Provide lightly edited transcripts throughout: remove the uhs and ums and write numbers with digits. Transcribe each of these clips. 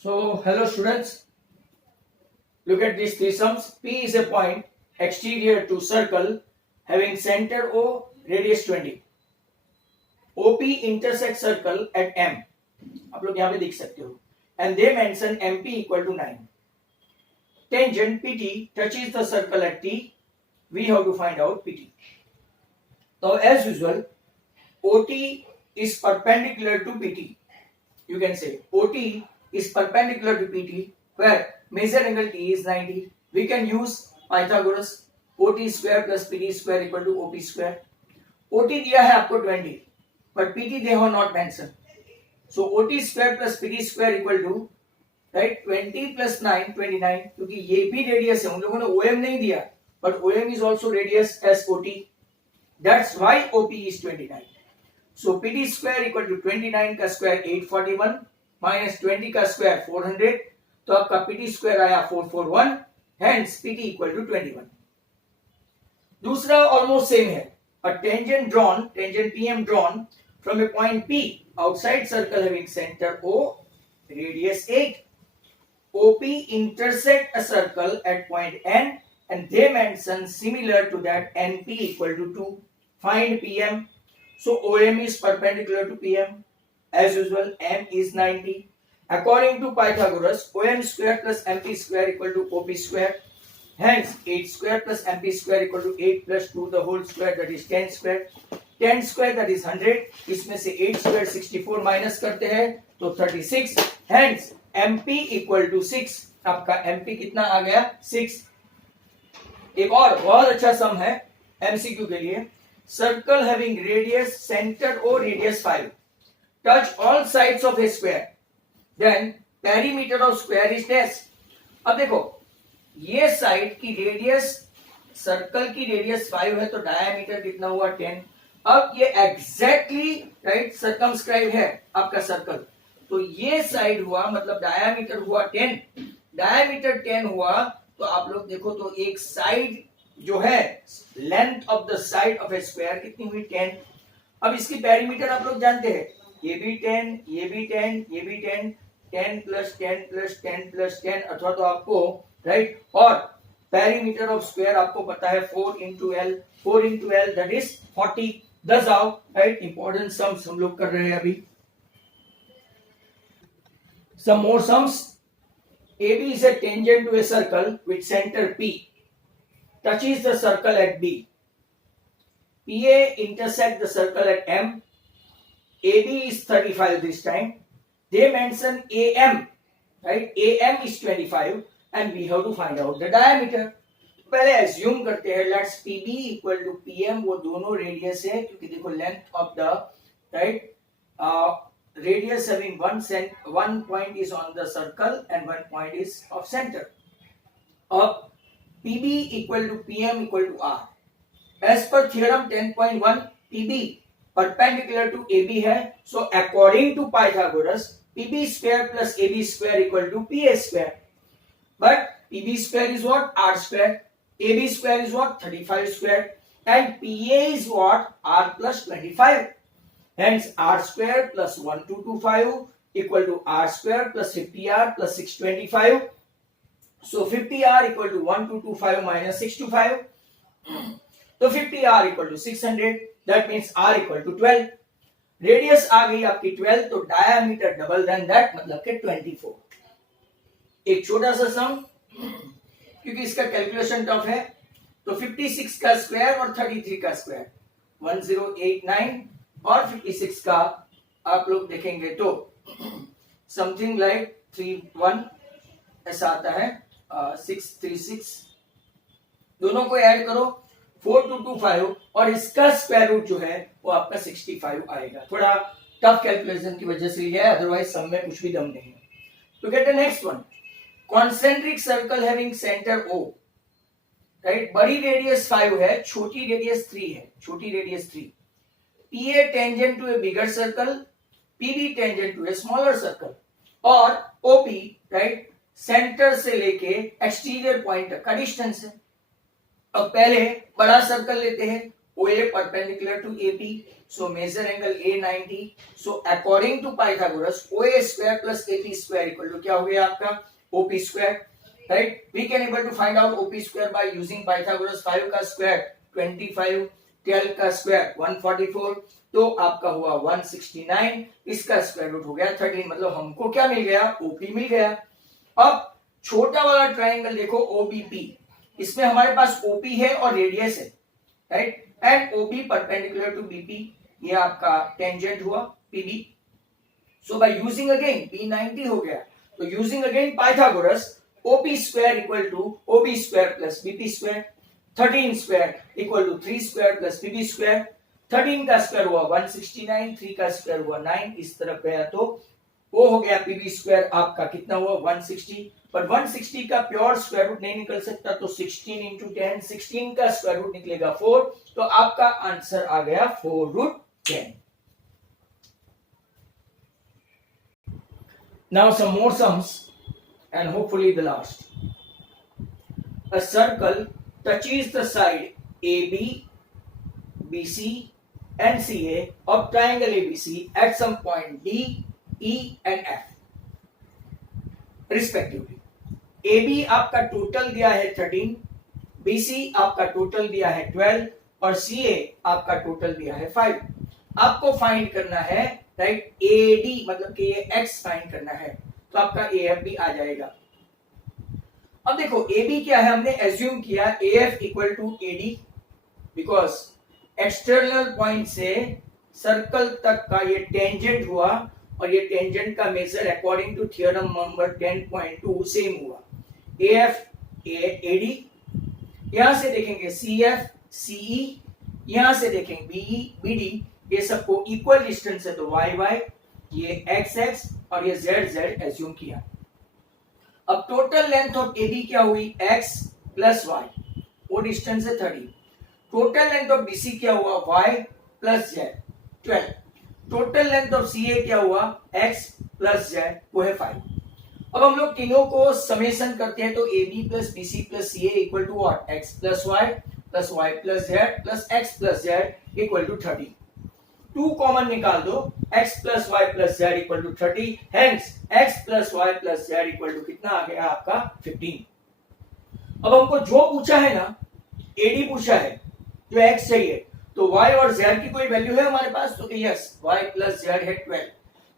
So, hello students, look at these three sums. P is a point exterior to circle having center O, radius 20. OP intersects circle at M. आप लोग यहाँ पे देख सकते हो. And they mention MP equal to 9. Tangent PT touches the circle at T. We have to find out PT. Now, as usual, OT is perpendicular to PT. You can say OT is perpendicular to PT, where major angle T is 90. We can use Pythagoras. OT square plus PT square equal to OP square. OT दिया है आपको 20, but PT they have not mentioned. So OT square plus PT square equal to right 20 plus 9 29. क्योंकि ये भी radius है, उन लोगों ने OM नहीं दिया, but OM is also radius as OT. That's why OP is 29. So PT square equal to 29 का square 841 minus 20 का square 400. तो आपका PT square आया 441. Hence PT equal to 21. दूसरा almost same है. A tangent drawn, tangent PM drawn from a point P outside circle having center O, radius 8. OP intersect a circle at point N and they mention similar to that NP equal to 2. Find PM. So OM is perpendicular to PM. As usual, M is 90. According to Pythagoras, OM square plus MP square equal to OP square. Hence, 8 square plus MP square equal to 8 plus 2 the whole square, that is 10 square. 10 square that is 100. इसमें से 8 square 64 minus करते हैं तो 36. Hence, MP equal to 6. आपका MP कितना आ गया? 6. एक और बहुत अच्छा सम है MCQ के लिए. Circle having radius center O, radius 5. Touch all sides of a square. Then perimeter of square is dash. अब देखो ये साइड की रेडियस, सर्कल की रेडियस 5 है तो डायमीटर कितना हुआ 10. अब ये एग्जैक्टली राइट सर्कमस्क्राइब है आपका सर्कल, तो ये साइड हुआ मतलब डायमीटर हुआ 10. डायमीटर 10 हुआ तो आप लोग देखो तो एक साइड जो है length of the side of A square कितनी हुई 10. अब इसकी पेरीमीटर आप लोग जानते हैं, ये भी 10, ये भी 10, ये भी 10, 10 प्लस 10 प्लस 10 प्लस 10, अथवा तो आपको राइट और पेरीमीटर ऑफ स्क्वायर आपको पता है 4 into L. 4 into L that is 40. दस आओ राइट इंपॉर्टेंट सम्स हम लोग कर रहे हैं अभी. सम मोर sums. AB is a tangent to a circle with center P touches the circle at B. PA intersect the circle at M. AB is 35 this time. They mention AM, right? AM is 25 and we have to find out the diameter. पहले assume करते हैं let's PB equal to PM. वो दोनों radius है क्योंकि देखो length of the right radius having one point is on the circle and one point is of center. अब PB equal to PM equal to R. As per theorem 10.1, PB perpendicular to AB है. So according to Pythagoras, PB square plus AB square equal to PA square. But PB square is what? R square. AB square is what? 35 square. And PA is what? R plus 25. Hence R square plus 1225 equal to R square plus 50R plus 625. So 50R equal to 1225 minus 625. So 50R equal to 600. That means R equal to 12. Radius आ गई आपकी 12 तो diameter double then that मतलब के 24. एक छोटा सा सम क्योंकि इसका कैलकुलेशन टफ है तो 56 का स्क्वायर और 33 का स्क्वायर 1089 और 56 का आप लोग देखेंगे तो समथिंग लाइक 31 ऐसा आता है. 636 दोनों को ऐड करो 4225 और इसका स्क्वायर रूट जो है वो आपका 65 आएगा. थोड़ा टफ कैलकुलेशन की वजह से ये है, अदरवाइज सम में कुछ भी दम नहीं है. तो get the next one. Concentric circle having centre O, right. बड़ी रेडियस 5 है, छोटी रेडियस 3 है. छोटी radius 3. PA tangent to a bigger circle, PB tangent to a smaller circle और OP राइट सेंटर से लेके एक्सटीरियर पॉइंट तक का डिस्टेंस है. अब पहले बड़ा सर्कल लेते हैं OA perpendicular to AP, so measure angle A 90. So according to Pythagoras, OA square plus AP square equal to क्या हो गया आपका OP square, right? We can able to find out OP square by using Pythagoras. 5 का square 25, 12 का square 144, तो आपका हुआ 169, इसका स्क्वायर रूट हो गया 13, मतलब हमको क्या मिल गया OP मिल गया। अब छोटा वाला ट्राइंगल देखो OBP, इसमें हमारे पास OP है और रेडियस है, right, and OB perpendicular to BP, ये आपका टेंजेंट हुआ PB। So by using again B90 हो गया, तो using again Pythagoras OP square equal to OB square plus BP square, 13 square equal to 3 square plus BB square, 13 का square हुआ 169, 3 का square हुआ 9, इस तरफ गया तो वो हो गया PB स्क्वायर आपका कितना हुआ 160, पर 160 का प्योर स्क्वायर रूट नहीं निकल सकता, तो 16 इंटू 10, 16 का स्क्वायर रूट निकलेगा 4, तो आपका आंसर आ गया 4 root 10। Now some more sums and hopefully the last. A circle touches the side AB, BC and CA of triangle ABC at some point D, E and F respectively. AB आपका total दिया है 13, BC आपका total दिया है 12 और CA आपका total दिया है 5। आपको फाइंड करना है, राइट, AD मतलब कि ये X फाइंड करना है, तो आपका AF भी आ जाएगा। अब देखो AB क्या है, हमने एज्यूम किया AF equal to AD, because external point से सर्कल तक का ये टेंजेंट हुआ और ये टेंजेंट का measure according to theorem number 10.2 same हुआ। AF AD, यहां से देखेंगे CF CE, यहां से देखेंगे BE BD, ये सबको इक्वल डिस्टेंस है तो YY, ये XX और ये ZZ एज्यूम किया। अब टोटल लेंथ ऑफ AB क्या हुई X प्लस Y, वो डिस्टेंस है 30। टोटल लेंथ ऑफ BC क्या हुआ Y plus Z 12। Total length of CA क्या हुआ X प्लस Z, वो है 5। अब हम लोग तीनों को समेशन करते हैं तो AB plus BC plus CA equal to what X plus Y plus Y plus Z plus X plus Z equal to 30। 2 common निकाल दो, x plus Y plus Z equal to 30, hence x plus Y plus Z equal to कितना आ गया आपका 15। अब हमको जो पूछा है ना, AD पूछा है, जो x चाहिए, तो y और z की कोई वैल्यू है हमारे पास, तो यस y प्लस जेड है 12।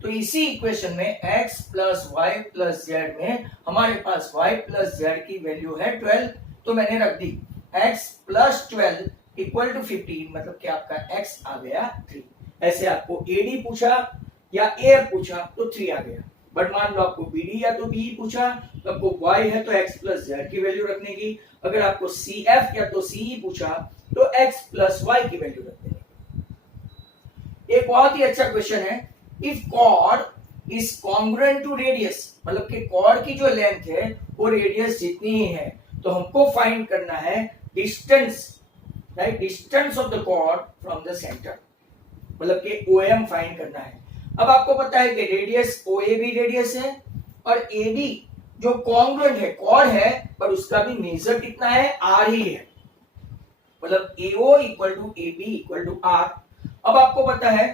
तो इसी इक्वेशन में x plus Y plus z में हमारे पास y प्लस जेड की वैल्यू है 12, तो मैंने रख दी x प्लस 12 इक्वल टू 15, मतलब कि आपका x आ गया 3। ऐसे आपको AD पूछा या AF पूछा तो 3 आ गया, बट मान लो आपको BD या तो BE पूछा तो आपको y है तो x प्लस जेड की वैल्यू रखने की, अगर आपको CF या तो CE पूछा तो x प्लस y की वैल्यू रखने की। एक बहुत ही अच्छा क्वेश्चन है, if chord is congruent to radius, मतलब कि कॉर्ड की जो लेंथ है वो रेडियस जितनी ही है, तो हमको फाइंड करना है distance, right, distance of the chord from the centre, मतलब कि OM फाइंड करना है। अब आपको पता है कि रेडियस OA भी रेडियस है और AD जो कॉन्ग्रुएंट है, कॉर्ड है, पर उसका भी मेजर कितना है R ही है, मतलब AO equal to AB equal to R। अब आपको पता है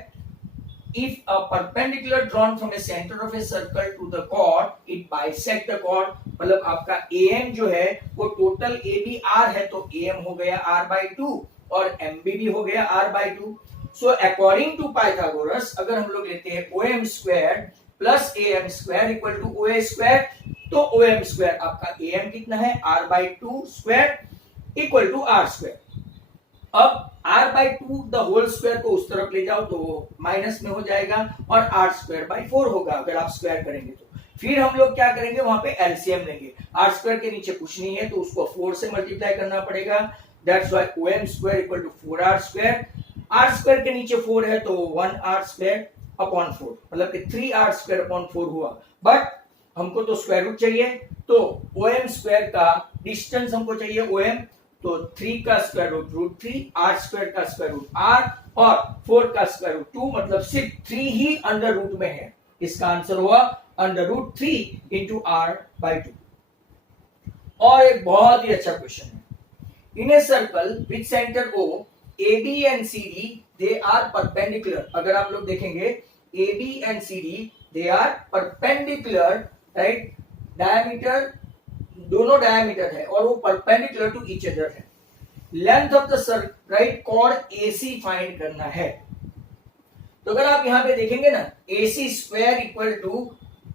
if a perpendicular drawn from a center of a circle to the chord, it bisect the chord, मतलब आपका AM जो है वो टोटल AB R है तो AM हो गया R by 2 और MB भी हो गया R by 2। So according to Pythagoras, अगर हम लोग लेते हैं OM square plus AM square equal to OA square, तो OM स्क्वायर आपका AM कितना है R by 2 square equal to R square. अब R by 2 the whole square को उस तरफ ले जाओ तो माइनस में हो जाएगा और R स्क्वायर by 4 होगा अगर आप स्क्वायर करेंगे तो। फिर हम लोग क्या करेंगे, वहां पे एलसीएम लेंगे, R स्क्वायर के नीचे कुछ नहीं है तो उसको 4 से मल्टीप्लाई करना पड़ेगा, that's why OM square equal to 4R square. R square के नीचे 4 है तो 1R स्क्वायर अपॉन 4, मतलब कि 3R स्क्वायर अपॉन 4 हुआ, बट हमको तो स्क्वायर रूट चाहिए, तो OM स्क्वायर का डिस्टेंस हमको चाहिए OM, तो 3 का square root root 3, R square का स्क्वायर रूट R और 4 का स्क्वायर रूट 2, मतलब सिर्फ 3 ही अंडर रूट में है, इसका आंसर हुआ under root 3 into R by 2। और एक बहुत ही अच्छा क्वेश्चन है, in a circle with centre O A B and C D they are perpendicular. अगर आप लोग देखेंगे A B and C D they are perpendicular, right, diameter दोनों डायमीटर है और वो परपेंडिकुलर टू ईच अदर है। Length of the circle, right, chord AC find करना है। तो अगर आप यहां पे देखेंगे ना, AC square equal to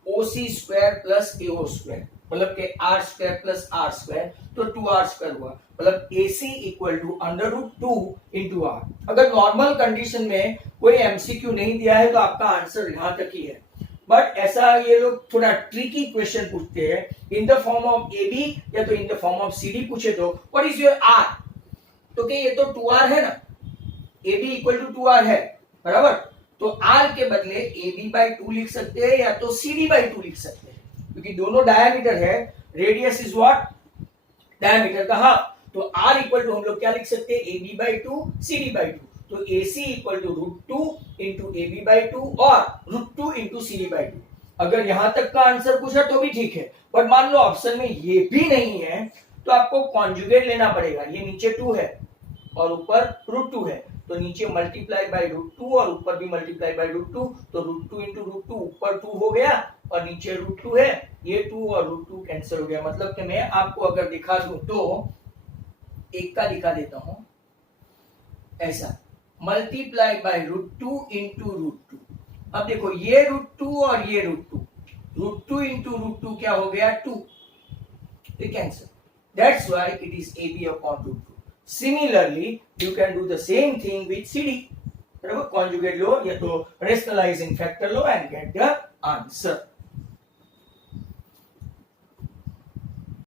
OC square plus AO square, मतलब के R square plus R square, तो 2R स्क्वायर हुआ, मतलब AC equal to √2 into R। अगर नॉर्मल कंडीशन में कोई MCQ नहीं दिया है तो आपका आंसर यहां तक ही है। बट ऐसा ये लोग थोड़ा ट्रिकी क्वेश्चन पूछते हैं, in the form of AB या तो in the form of CD पूछे तो व्हाट इज योर R, तो क्या ये तो 2R है ना, AB इक्वल टू 2R है, बराबर। तो R के बदले AB/2 लिख सकते हैं या तो CD/2 लिख सकते हैं, क्योंकि दोनों डायमीटर है, रेडियस इज व्हाट, डायमीटर का हाफ। तो R इक्वल टू हम लोग क्या लिख सकते हैं, AB/2 CD/2। तो AC equal to √2 into AB/2 और √2 इंटू CD/2। अगर यहां तक का आंसर पूछा तो भी ठीक है, बट मान लो ऑप्शन में ये भी नहीं है तो आपको कॉन्जुगेट लेना पड़ेगा। ये नीचे 2 है और ऊपर √2 है, तो नीचे मल्टीप्लाई बाय √2 और ऊपर भी मल्टीप्लाई बाय √2, तो √2 इंटू √2, ऊपर 2 हो गया और नीचे √2 है, ये 2 और √2 कैंसिल हो गया। मतलब कि मैं आपको अगर दिखा दूं तो एक का दिखा देता हूं, ऐसा मल्टीप्लाई बाय √2 इंटू √2। अब देखो ये √2 और ये √2 इंटू √2 क्या हो गया, 2, cancel. That's why it is AB upon √2. Similarly, you can do the same thing with CD. बराबर, conjugate लो या तो rationalizing factor low and get the answer.